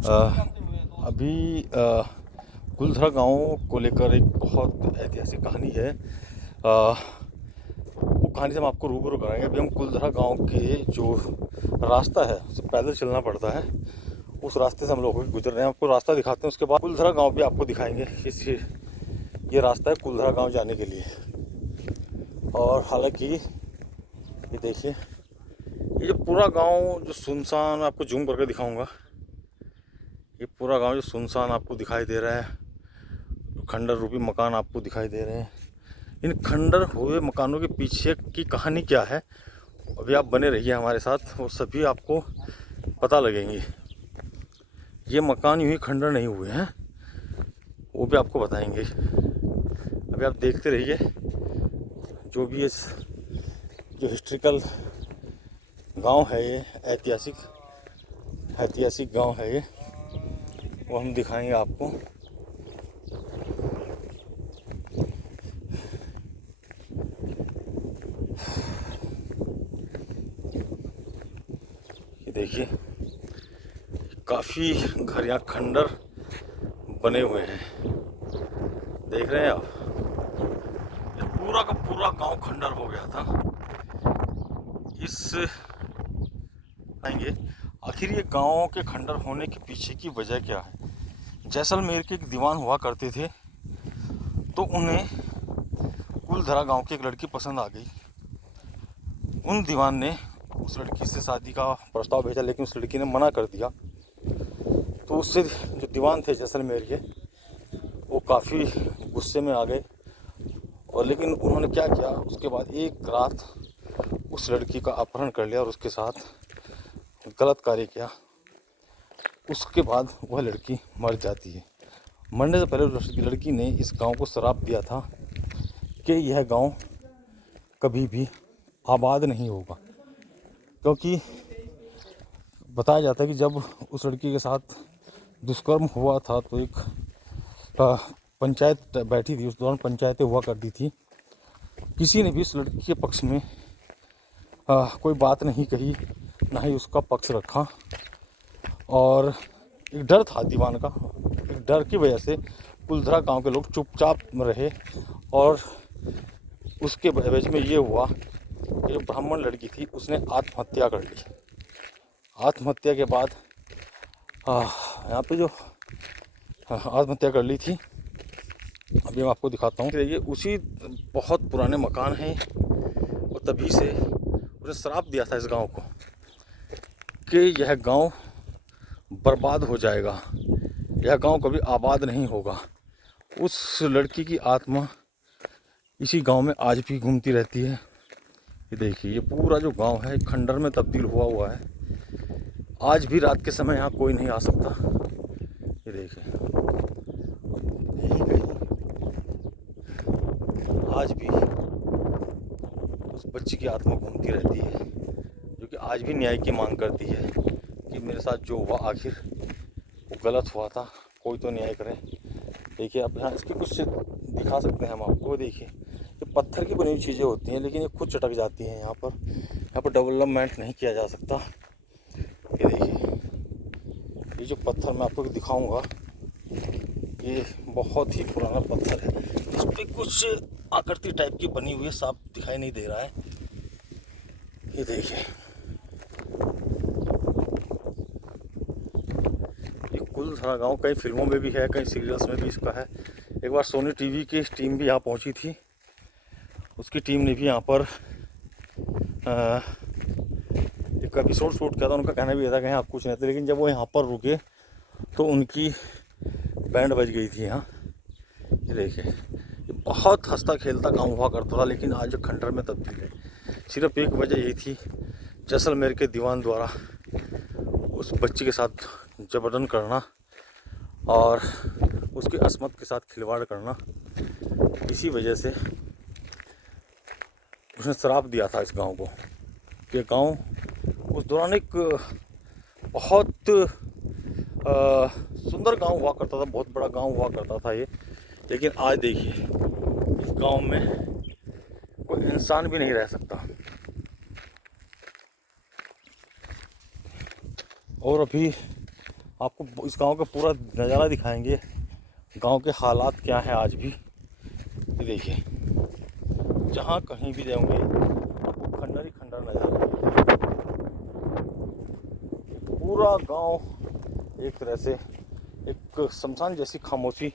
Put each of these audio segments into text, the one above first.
अभी कुलधरा गांव को लेकर एक बहुत ऐतिहासिक कहानी है। वो कहानी से हम आपको रूबरू कराएंगे। अभी हम कुलधरा गांव के जो रास्ता है उसे पैदल चलना पड़ता है, उस रास्ते से हम लोग गुजर रहे हैं। आपको रास्ता दिखाते हैं, उसके बाद कुलधरा गांव भी आपको दिखाएंगे। ये रास्ता है कुलधरा गांव जाने के लिए। और हालांकि ये देखिए, ये जो पूरा गांव जो सुनसान, मैं आपको जूम करके दिखाऊंगा। ये पूरा गांव जो सुनसान आपको दिखाई दे रहा है, खंडर रूपी मकान आपको दिखाई दे रहे हैं। इन खंडर हुए मकानों के पीछे की कहानी क्या है, अभी आप बने रहिए हमारे साथ, वो सभी आपको पता लगेंगी। ये मकान यूं ही खंडर नहीं हुए हैं, वो भी आपको बताएंगे। अभी आप देखते रहिए। जो भी इस जो हिस्ट्रिकल गांव है, ये ऐतिहासिक गांव है, ये वो हम दिखाएंगे आपको। ये देखिए, काफ़ी घर यहाँ खंडर बने हुए हैं, देख रहे हैं आप। ये पूरा का पूरा गांव खंडर हो गया था। इस आएंगे आखिर ये गांव के खंडर होने के पीछे की वजह क्या है। जैसलमेर के एक दीवान हुआ करते थे, तो उन्हें कुलधरा गांव की एक लड़की पसंद आ गई। उन दीवान ने उस लड़की से शादी का प्रस्ताव भेजा, लेकिन उस लड़की ने मना कर दिया। तो उससे जो दीवान थे जैसलमेर के, वो काफ़ी गुस्से में आ गए। और लेकिन उन्होंने क्या किया, उसके बाद एक रात उस लड़की का अपहरण कर लिया और उसके साथ गलत कार्य किया। उसके बाद वह लड़की मर जाती है। मरने से पहले उस लड़की ने इस गांव को श्राप दिया था कि यह गांव कभी भी आबाद नहीं होगा, क्योंकि बताया जाता है कि जब उस लड़की के साथ दुष्कर्म हुआ था तो एक पंचायत बैठी थी। उस दौरान पंचायतें हुआ करती थी। किसी ने भी उस लड़की के पक्ष में कोई बात नहीं कही, ना ही उसका पक्ष रखा। और एक डर था दीवान का, एक डर की वजह से कुलधरा गांव के लोग चुपचाप रहे। और उसके एवज में ये हुआ कि जो ब्राह्मण लड़की थी उसने आत्महत्या कर ली। आत्महत्या के बाद यहाँ पे जो आत्महत्या कर ली थी, अभी मैं आपको दिखाता हूँ। ये उसी बहुत पुराने मकान हैं, और तभी से उसने श्राप दिया था इस गांव को कि यह गांव बर्बाद हो जाएगा, यह गांव कभी आबाद नहीं होगा। उस लड़की की आत्मा इसी गांव में आज भी घूमती रहती है। ये देखिए, ये पूरा जो गांव है खंडर में तब्दील हुआ है। आज भी रात के समय यहाँ कोई नहीं आ सकता। ये देखिए, यहीं कहीं आज भी उस बच्ची की आत्मा घूमती रहती है, जो कि आज भी न्याय की मांग करती है कि मेरे साथ जो हुआ आखिर वो गलत हुआ था, कोई तो न्याय करे। देखिए, आप यहाँ इसकी कुछ दिखा सकते हैं हम आपको। देखिए, ये पत्थर की बनी हुई चीज़ें होती हैं, लेकिन ये खुद चटक जाती हैं। यहाँ पर डेवलपमेंट नहीं किया जा सकता। ये देखिए, ये जो पत्थर मैं आपको दिखाऊंगा, ये बहुत ही पुराना पत्थर है। इस पर कुछ आकृति टाइप की बनी हुई है, साफ दिखाई नहीं दे रहा है। ये देखिए, ये कुलधरा गांव कई फिल्मों में भी है, कई सीरियल्स में भी इसका है। एक बार सोनी टीवी की टीम भी यहाँ पहुँची थी। उसकी टीम ने भी यहाँ पर एक एपिसोड शूट किया था। उनका कहना भी था कि यहाँ कुछ नहीं था, लेकिन जब वो यहाँ पर रुके तो उनकी बैंड बज गई थी यहाँ। ये देखिए, ये बहुत हंसता खेलता गांव हुआ करता था, लेकिन आज खंडर में तब्दील है। सिर्फ एक वजह यही थी, जैसलमेर के दीवान द्वारा उस बच्ची के साथ जबरन करना और उसकी अस्मत के साथ खिलवाड़ करना। इसी वजह से उसने श्राप दिया था इस गांव को कि गांव उस दौरान एक बहुत सुंदर गांव हुआ करता था, बहुत बड़ा गांव हुआ करता था ये। लेकिन आज देखिए, इस गांव में कोई इंसान भी नहीं रह सकता। और अभी आपको इस गांव का पूरा नज़ारा दिखाएंगे, गांव के हालात क्या हैं आज भी। ये देखिए, जहाँ कहीं भी जाओगे आपको खंडर ही खंडर नज़र आएगा। पूरा गांव एक तरह से एक शमशान जैसी खामोशी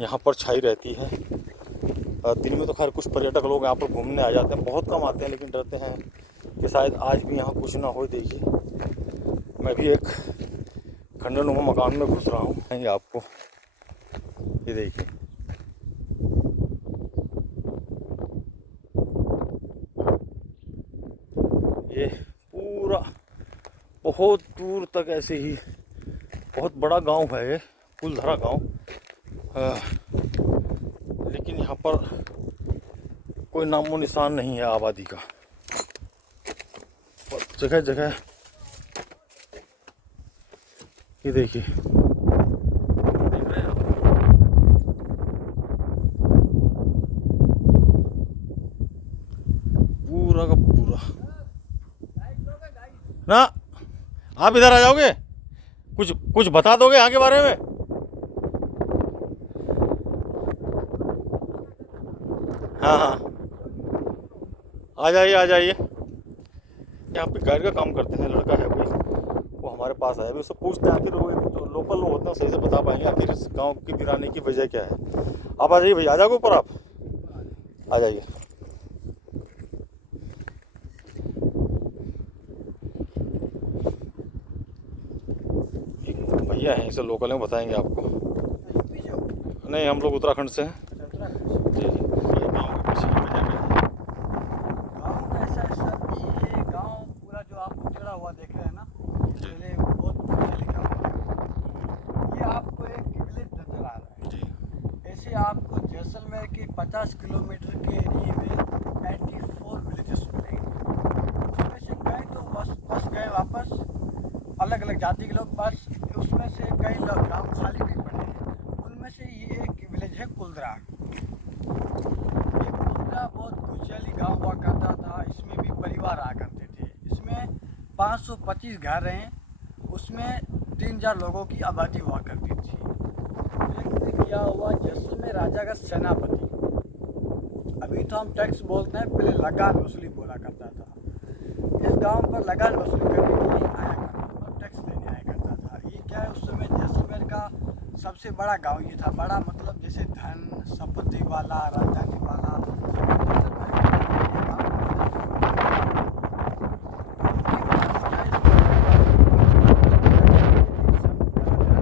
यहाँ पर छाई रहती है। दिन में तो खैर कुछ पर्यटक लोग यहाँ पर घूमने आ जाते हैं, बहुत कम आते हैं, लेकिन डरते हैं कि शायद आज भी यहाँ कुछ ना हो। देखिए, मैं भी एक खंडरनुमा मकान में घुस रहा हूँ। ये आपको ये देखिए, ये पूरा बहुत दूर तक ऐसे ही बहुत बड़ा गांव है ये कुलधरा गांव। लेकिन यहाँ पर कोई नामो निशान नहीं है आबादी का। जगह जगह ये देखिए, देख रहे हैं आप, पूरा का पूरा ना। आप इधर आ जाओगे, कुछ कुछ बता दोगे यहाँ के बारे में? हाँ हाँ, आ जाइए आ जाइए। यहाँ पे गाइड का काम करते हैं, लड़का है कोई, वो हमारे पास आया। अभी उससे पूछते हैं आखिर वो जो लोकल लोग होते हैं सही से बता पाएंगे आखिर इस गांव की वीराने की वजह क्या है। आप आ जाइए भैया, आ जाओगे ऊपर, आप आ जाइए। भैया हैं, इसे लोकल में बताएंगे आपको। नहीं, हम लोग उत्तराखंड से हैं। जी जी, ये गाँव के पीछे की वजह क्या है? गाँव कैसा है सर कि ये गाँव पूरा जो आप उजड़ा हुआ देख रहे हैं ना, पहले बहुत पीछे लिखा हुआ है। ये आपको एक विलेज नजर आ रहा है जी। ऐसे आपको जैसलमेर के 50 किलोमीटर के एरिए में 84 विलेजेस मिलेंगे। उसमें से कई तो बस गए वापस, अलग अलग जाति के लोग, बस उसमें से कई लोग गाँव खाली भी पड़े हैं। उनमें से ये एक विलेज है कुलधरा। बहुत खुशहाली गांव हुआ करता था, इसमें भी परिवार आ करते थे। इसमें 525 घर हैं, उसमें 3000 लोगों की आबादी हुआ करती थी। एक क्या हुआ, जैसलमेर राजा का सेनापति, अभी तो हम टैक्स बोलते हैं, पहले लगान वसूली बोला करता था। इस गांव पर लगान वसूली करने के लिए आया करता था, टैक्स लेने आया करता था। ये क्या है, उस समय जैसलमेर का सबसे बड़ा गांव ये था। बड़ा मतलब जैसे धन संपत्ति वाला, राजधानी वाला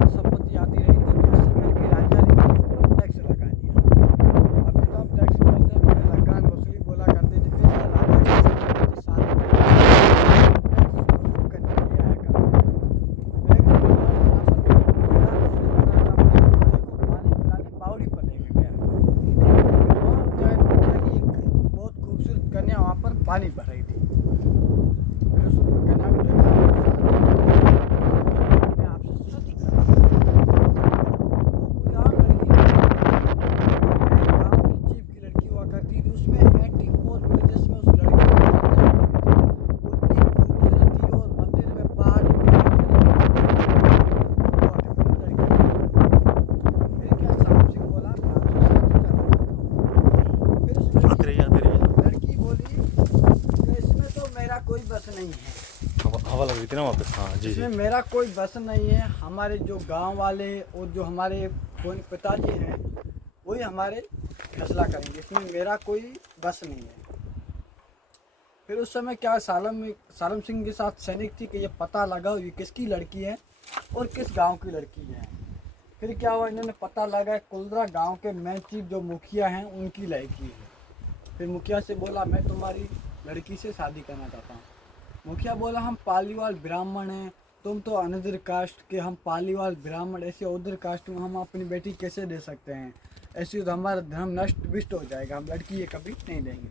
संपत्ति आती रही तो जैसलमेर के राजा ने टैक्स लगा दिया। अभी तो हम टैक्स बोलते हैं, पहले लगान वसूली बोला करते थे। फिर पानी भर रही थी। फिर उस कन्या को देखा, मैं आपसे शादी करूंगा। वो कोई और लड़की गाँव की चीफ की लड़की हुआ करती थी। उसमें 84 विलेजेस में उस लड़की की उतनी खूबसूरत थी और मंदिर में पाठ फिर क्या साहब सिंह बोला, मैं आपसे शादी करूंगा। फिर उस लड़की बोली इसमें तो मेरा कोई बस नहीं है। हवा लग रही थी ना वहाँ पे। हाँ जी जी। इसमें मेरा कोई बस नहीं है। हमारे जो गांव वाले और जो हमारे पिताजी हैं वही हमारे फैसला करेंगे, इसमें मेरा कोई बस नहीं है। फिर उस समय क्या सालम सिंह के साथ सैनिक थी कि ये पता लगाओ ये किसकी लड़की है और किस गांव की लड़की है। फिर क्या हुआ, इन्होंने पता लगा कुलधरा गांव के मेन चीफ जो मुखिया हैं उनकी लड़की है। फिर मुखिया से बोला मैं तुम्हारी लड़की से शादी करना चाहता हूँ। मुखिया बोला हम पालीवाल ब्राह्मण हैं, तुम तो अनदर कास्ट के, हम पालीवाल ब्राह्मण ऐसे उधर कास्ट में हम अपनी बेटी कैसे दे सकते हैं, ऐसे तो हमारा धर्म नष्ट विष्ट हो जाएगा, हम लड़की ये कभी नहीं देंगे।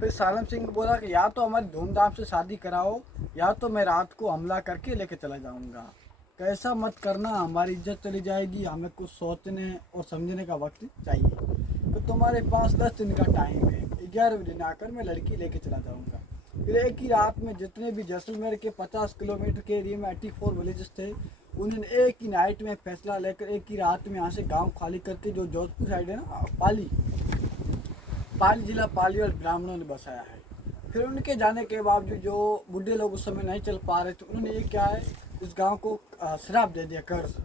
फिर सालम सिंह बोला कि या तो हमारी धूमधाम से शादी कराओ या तो मैं रात को हमला करके लेके चला जाऊँगा। कैसा मत करना, हमारी इज्जत चली जाएगी, हमें कुछ सोचने और समझने का वक्त चाहिए। तो तुम्हारे पास 10 दिन का टाइम है, 11 बजे आकर मैं लड़की लेके चला जाऊँगा। फिर एक ही रात में जितने भी जैसलमेर के 50 किलोमीटर के एरिया में 84 विलेजेस थे, उन्होंने एक ही नाइट में फैसला लेकर एक ही रात में यहाँ से गांव खाली करके, जो जोधपुर साइड है ना, पाली जिला पाली और ब्राह्मणों ने बसाया है। फिर उनके जाने के बावजूद जो बूढ़े लोग उस समय नहीं चल पा रहे थे, उन्होंने ये क्या है, इस गांव को श्राप दे दिया, कर्ज।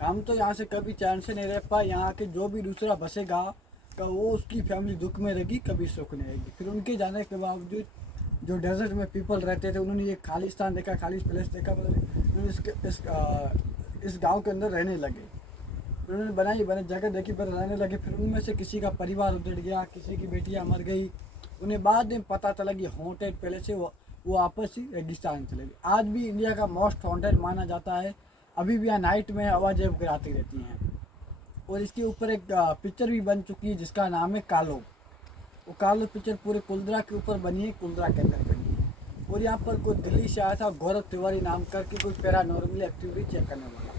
हम तो यहाँ से कभी चैन से नहीं रह पाए, यहाँ के जो भी दूसरा बसेगा का वो उसकी फैमिली दुख में रहेगी, कभी सुख नहीं रहेगी। फिर उनके जाने के बावजूद जो डेजर्ट में पीपल रहते थे, उन्होंने ये खालिस्तान देखा, खाली प्लेस देखा, मतलब उन्होंने इस गांव के अंदर रहने लगे। उन्होंने बनी जगह देखी, पर रहने लगे। फिर उनमें से किसी का परिवार उजड़ गया, किसी की बेटियां मर गई। उन्हें बाद में पता चला कि हॉन्टेड पहले से वो आपस ही रेगिस्तान चले गए। आज भी इंडिया का मोस्ट हॉन्टेड माना जाता है। अभी भी यहाँ नाइट में आवाज़ें आती रहती हैं। और इसके ऊपर एक पिक्चर भी बन चुकी है जिसका नाम है कालो। वो कालो पिक्चर पूरे कुल्द्रा के ऊपर बनी है, कुल्द्रा के अंदर बनी है। और यहाँ पर कोई दिल्ली से आया था, गौरव तिवारी नाम करके, कोई पैरानॉर्मल एक्टिविटी चेक करने वाला।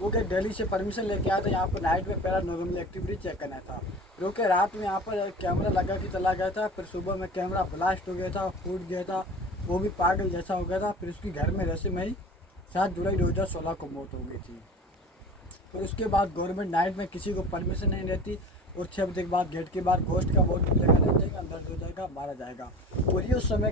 वो क्या दिल्ली से परमिशन लेके आया था यहाँ पर नाइट में पैरानॉर्मल एक्टिविटी चेक करना था। जो कि रात में यहाँ पर कैमरा लगा के चला गया था, फिर सुबह में कैमरा ब्लास्ट हो गया था, फूट गया था, वो भी पागल जैसा हो गया था। फिर उसकी घर में रहस्य में ही 7 जुलाई 2016 को मौत हो गई थी। फिर उसके बाद गवर्नमेंट नाइट में किसी को परमिशन नहीं रहती, और 6 बजे के बाद गेट के बाहर घोस्ट का बोर्ड भी लगा रहता है, अंदर हो जाएगा, मारा जाएगा। और ये उस समय